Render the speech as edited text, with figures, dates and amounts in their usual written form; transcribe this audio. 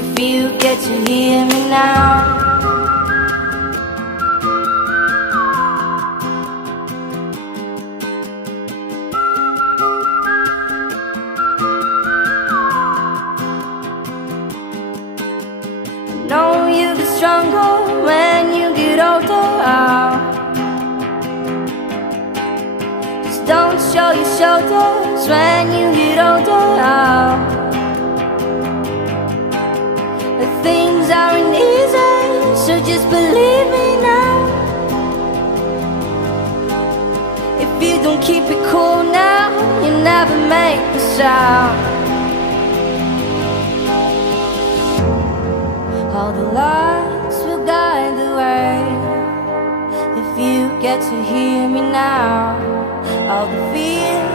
if you get to hear me now. Know you get stronger when you get older. Just don't show your shoulders when you get older. Things aren't easy, so just believe me now. If you don't keep it cool now, you never make the sound. All the lights will guide the way, if you get to hear me now. All the fears